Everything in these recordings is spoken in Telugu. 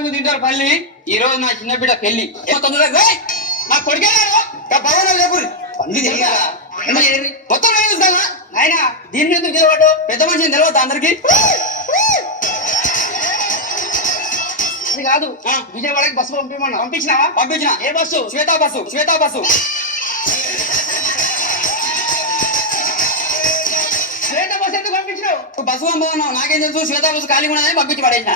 సంగతి తింటారు పల్లి. ఈ రోజు నా చిన్న బిడ్డ పెళ్లి. తొందరగా నా కొడుకెళ్ళారు భవనం లేపు పల్లి తెలియాలా మొత్తం ఆయన దీని మీద నిలబడు. పెద్ద మనిషిని నిలవద్దు అందరికి. అది కాదు విజయవాడకి బస్సు పంపించినావా? పంపించిన. ఏ bus? Shweta bus. Shweta bus. Shweta bus ఎందుకు పంపించినావు? బస్సు పంపన్నావు నాకేం తెలుసు. శ్వేతా బస్సు ఖాళీ కూడా పంపించి పడేసిన.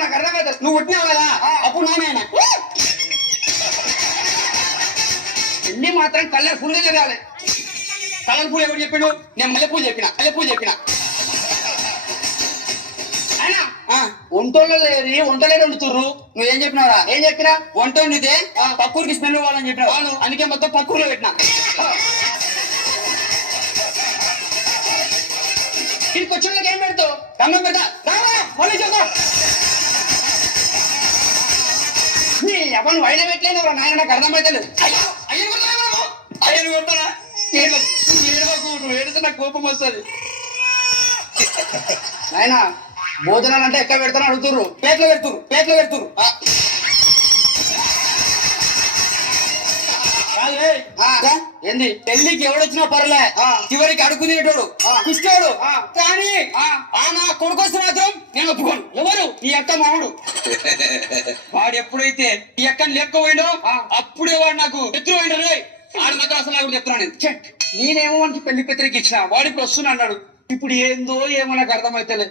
నాకు అర్థమవుతుంది. నువ్వు పుట్టినావు కదా అప్పుడు నాయన పెళ్లి మాత్రం కలర్ఫుల్ గా జరగాలి. కలర్ఫుల్ ఎవరు చెప్పాడు? నేను మల్లెపూలు చెప్పిన. మల్లెపూలు చెప్పిన వంటోళ్ళు లేదు. వంటలేదు వండుతుర్రు. నువ్వేం చెప్పినావురా? ఏం చెప్పినా? వంట వండితే పక్కూరికి స్మెల్ పోవాలని చెప్పినావు. అందుకే మొత్తం పక్కూరులో పెట్టినా. ఇంటికి వచ్చిన ఏం పెడతావు? దండం పెడతా. ఎవరు వైన పెట్టలేదు నాయన. నాకు అర్థమైతలేదు. అయ్యను కొడతానా? నువ్వు ఏడితే నాకు కోపం వస్తుంది. నాయన భోజనాలు అంటే ఎక్కడ పెడతాను అడుగుతుర్రు. ప్లేట్లో పెడుతురు. ప్లేట్లో పెడుతురు. ఏంది పెళ్లికి ఎవడొచ్చినా పర్లే. చివరికి అడుగునేటోడు ఇష్టోడు. కానీ నా కొడుకు వస్తే మాత్రం నేను ఒప్పుకోను. ఎవరు? ఈ అక్క మావుడు. వాడు ఎప్పుడైతే ఈ అక్కని లేకపోయిండో అప్పుడే వాడు నాకు శత్రువు అయిండు. ఆడు మాత్రం అసలు నాకు చెప్తున్నాను నేను. నేనేమో మనకి పెళ్లి పత్రిక ఇచ్చిన. వాడు ఇప్పుడు వస్తున్నా అన్నాడు. ఇప్పుడు ఏందో ఏమో నాకు అర్థమైతలే.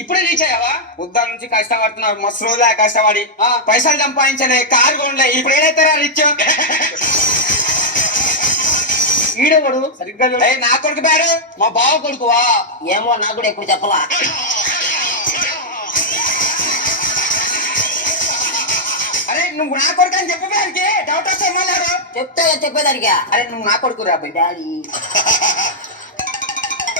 ఇప్పుడే రీచ్ అయ్యావా? ఉద్దాల నుంచి కష్టపడుతున్నావు. మస్తు రోజులే కష్టపడి పైసలు సంపాదించలే, కారు కొనలే. ఇప్పుడు ఏదైతారా రిచ్? ఈడోడు సరిగ్గా నా కొడుకు పేరు మా బావ కొడుకువా? ఏమో నాకు కూడా ఎప్పుడు చెప్పవా? అరే నువ్వు నా కొడుకు అని చెప్పడానికి డౌట్ వస్తే ఏమన్నాడు? చెప్తా చెప్పేదానికి. అరే నువ్వు నా కొడుకు రా డాడీ.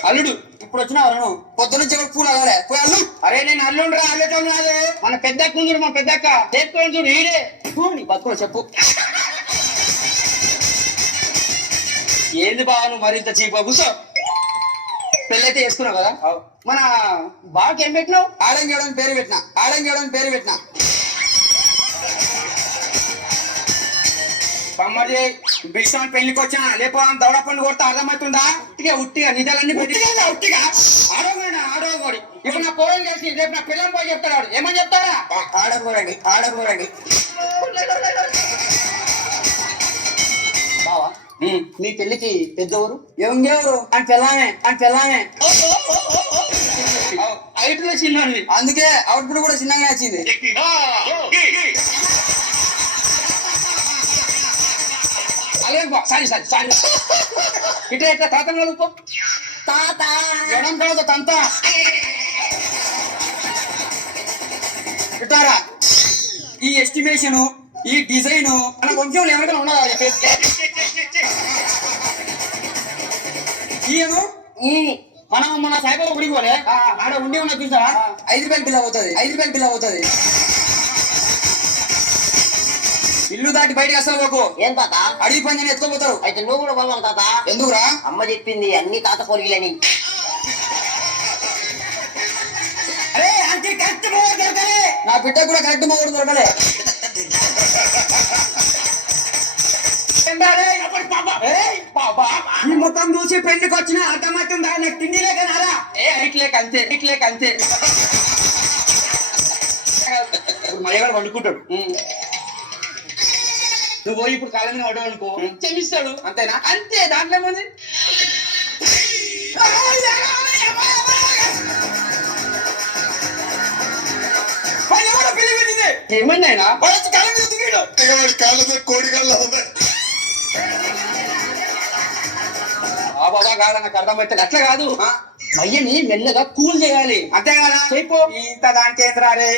అల్లుడు ఇప్పుడు వచ్చినావు నువ్వు. పొద్దు నుంచి పూలు అవ్వలే పోయి అల్లు. అరే నేను అల్లుండు రా. అల్లుడు కాదు మన పెద్దక్క ఉంది. మా పెద్దక్క చేసుకోని చూడు. ఈడే నీ బతుకులో చెప్పు. ఏంది బావ నువ్వు మరింత చీప? కూర్చో. పెళ్ళైతే వేసుకున్నావు కదా. మన బావకి ఏం పెట్టినావు? ఆడం చేయడానికి పేరు పెట్టినా. ఆడం చేయడానికి పేరు పెట్టినా. బొమ్మడి బిస్సాన్ పెళ్లికి వచ్చా లేపో దౌడ పండు కొడతా. అర్థమవుతుందా? ఉట్టిగా ఉట్టిగా నిజాలన్నీ ఉట్టిగా ఆడోగోడి. ఆడోగోడి ఇప్పుడు నా కోడలు చేసి రేపు నా పిల్లలు పోయి చెప్తాడు. ఏమని చెప్తారా? ఆడగోడండి. ఆడగోడండి. బావా నీ పెళ్లికి పెద్దవరు ఎవరు? అని పెళ్ళామే. అని పెళ్ళామే. హైట్లో చిన్నది. అందుకే అవుట్పుట్ కూడా చిన్నగా వచ్చింది. Sorry sorry sorry. ఇట్లా ఎట్లా తాత కలుపుకో. తాత ఎడం కాదు తంత. ఇటారా ఈ ఎస్టిమేషన్ ఈ డిజైన్ మన వంశంలో ఎవరికైనా ఉన్నదా? ఈయను మనం మన సాయిబాబా గుడికి పోలే ఆడ ఉండి ఉన్న చూసా 5 రూపాయల బిల్ అవుతుంది. 5 రూపాయల బిల్ అవుతుంది. ఇల్లు దాటి బయటకి అసలు పోకు. ఏం తాత? అడిగి పని నేను ఎత్తుకోపోతారు. అయితే నువ్వు కూడా పోవాలి తాత. ఎందుకురా? అమ్మ చెప్పింది అన్ని తాత పోలికలని. అరే అంటే కరెక్ట్ మొగుడు దొరకలే. నా బిడ్డ కూడా కరెక్ట్ మొగుడు దొరకలే. ఈ మొత్తం చూసి పెళ్లికి వచ్చిన అర్థమవుతుందా? నాకు తిండి లేకనారా? ఇట్లేక అంతే. ఇట్లేక అంతే. మయ్యగాడు వండుకుంటాడు. నువ్వు పోయి ఇప్పుడు కాలం మీద పడవు అనుకో క్షమిస్తాడు. అంతేనా? అంతే. దాంట్లో ఏముంది? ఏమైంది ఆయన? కోడి కళ్ళ బాబా కాదా? నాకు అర్థమైతే అట్లా కాదు. మయ్యని మెల్లగా కూల్ చేయాలి. అంతే కదా? చెప్పు. ఇంత దానికి ఏంద్రారే?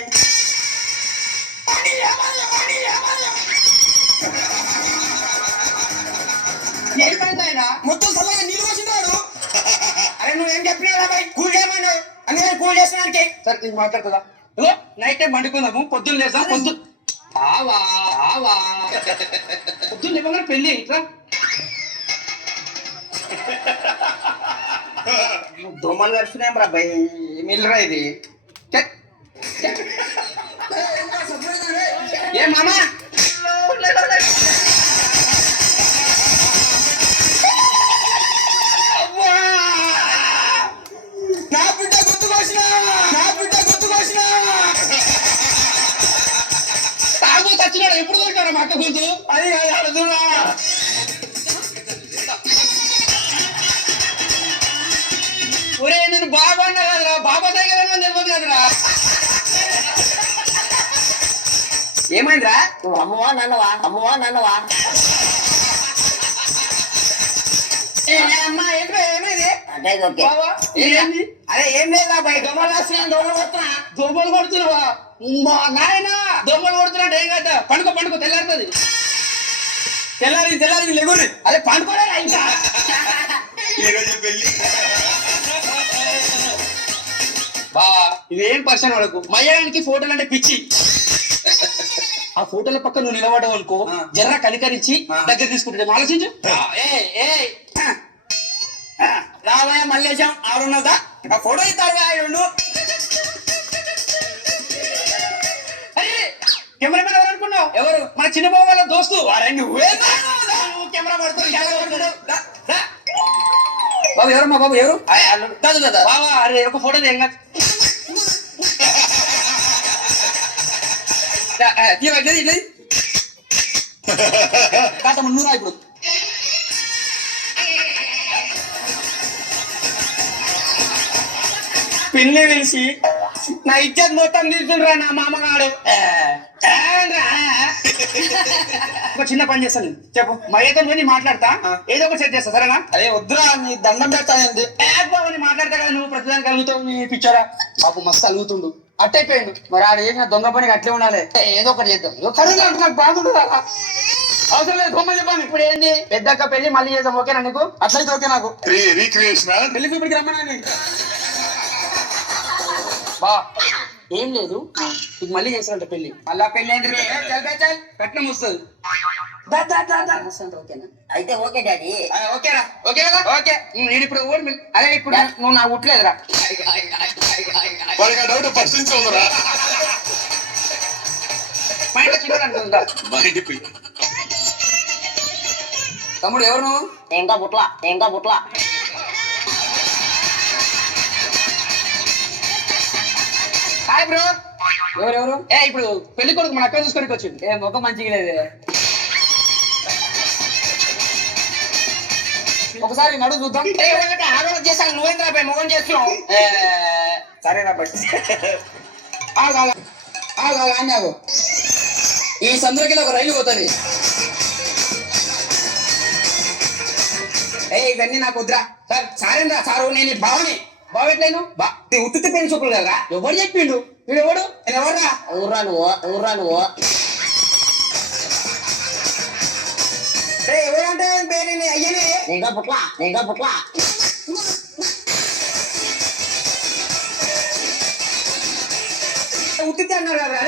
మొత్తం సల్లగా నీళ్ళు పోసినాడు. అరే నువ్వేం చెప్పినా కూల్ చేయమన్నావు. అందుకని కూల్ చేస్తున్నానికి. సరే నీకు మాట్లాడుతుందా? నైట్ టైం పండుకుందాము, పొద్దున్న లేద్దాం. ఆవా ఆవా పొద్దున్న లేవగానే పెళ్లి ఇట్లా దోమలు కలుస్తున్నాం రా అబ్బాయి. మిల్లరా ఇది. ఏ మామా నా బిడ్డ గుర్తుకొచ్చినా, నా బిడ్డ గుర్తుకొచ్చినా. తాగు చచ్చినాడు. ఎప్పుడు దొరికాడు మా అక్క గుర్తు? అది అడుగురా. ఒరే నేను బాబా అన్నా కదరా, బాబా దగ్గర తెలియదు కదరా. ఏమైందిరా? నువ్వు అమ్మవా నాన్నవా, అమ్మవా నాన్నవా? అమ్మా ఏంట్రా ఏమైంది? అంటే ఓకే. ఏంది? అరే ఏం లేదా భయ, దొమ్మలు వస్తున్నాను, దొమ్మలు కొడుతున్నా. దొమ్మలు కొడుతున్నావా? మా నాయన దొమ్మలు కొడుతున్నా. ఏం కదా, పండుకో పండుకో, తెల్లారుతుంది. తెల్లారి లెగురి. అదే పండుకోలేరా ఇంకా? బా ఇదేం పర్సన్ వాడకు. మయ్యానికి ఫోటోలు అంటే పిచ్చి. ఆ ఫోటోల పక్క నువ్వు నిలబడవు అనుకో, జర్ర కనికరించి దగ్గర తీసుకుంటాడు. ఆలోచించు. రావయ్య మల్లేశం ఆరున్నదా? ఆ ఫోటో ఇస్తారుగా రెండు. కెమెరామెన్ ఎవరు అనుకున్నావు? ఎవరు? మన చిన్న బాబు వాళ్ళ దోస్తు. వారే నువ్వే కెమెరా పడుతున్నావు. బాబు ఎవరు? మా బాబు ఎవరు? కాదు కదా బాబా. అరే ఒక ఫోటో ఏం కాదు. కాట మున్నూరా ఇప్పుడు. పిల్లి పిలిచి నా ఇజ్జత్ మొత్తం తీసుకురా నా మామగాడు. ఒక చిన్న పని చేస్తాను, చెప్పు. మయ్యతో పోయి మాట్లాడతా, ఏదో ఒకటి సెట్ చేస్తా, సరేనా? అదే వద్దురా, నీ దండం పెడతానేంది. బాబు మాట్లాడతా కదా, నువ్వు ప్రతిదానికి కలుగుతావు. నీ పిచ్చరా బాబు మస్తు అలుగుతుండు, అట్టయిపోయిండు. మరి ఆడ చేసిన దొంగ పనికి అట్లే ఉండాలి. ఏదో ఒకటి చేద్దాం. నాకు బాగుంటుంది. అవసరం లేదు, బొమ్మ చెప్పాను. ఇప్పుడు ఏంది, పెద్దక్క పెళ్లి మళ్ళీ చేద్దాం. ఓకేనా నీకు? అట్లయితే ఓకే నాకు. పెళ్లి చూపికి రమ్మన్నా. బా ఏం లేదు, నీకు మళ్ళీ చేస్తారంట పెళ్లి. మళ్ళా పెళ్లి ఏంటి? కట్నం వస్తుంది. అయితే ఓకే డాడీ. ఓకేరా? ఓకే కదా? ఓకే. నేను ఇప్పుడు అదే ఇప్పుడు నువ్వు నాకు ఉట్లేదురా. మా ఇంట్లో చిన్న అనుకుందా తమ్ముడు? ఎవరు నువ్వు? ఇంకా పుట్ల. Hi bro. ఎవరెవరు? ఇప్పుడు పెళ్లి కొడుకు మన అక్క చూసుకోనికి వచ్చింది. ముఖం మంచిగా లేదే. ఒకసారి నడువు చూద్దాం. ఆడవాళ్ళు చేస్తాను, నువ్వేంద్రా ముఖం చేస్తున్నావు? సరేనా బట్టి ఆగు. ఈ సందులకి ఒక రైలు పోతుంది. ఇవన్నీ నాకు వద్దురా. సార్ సారేంద్రా సారు, నేను బావని. బావ ఎట్లయినా ఉత్తి పెళ్లి చూపులు కదా. ఎవరు చెప్పిండు? వీడు ఎవడు? నేను ఎవర్రా? ఊర్రా నువ్వు. ఎవరంటే అయ్యనే. ఇంకా పుట్ల. ఉత్తి అన్నారు కదా.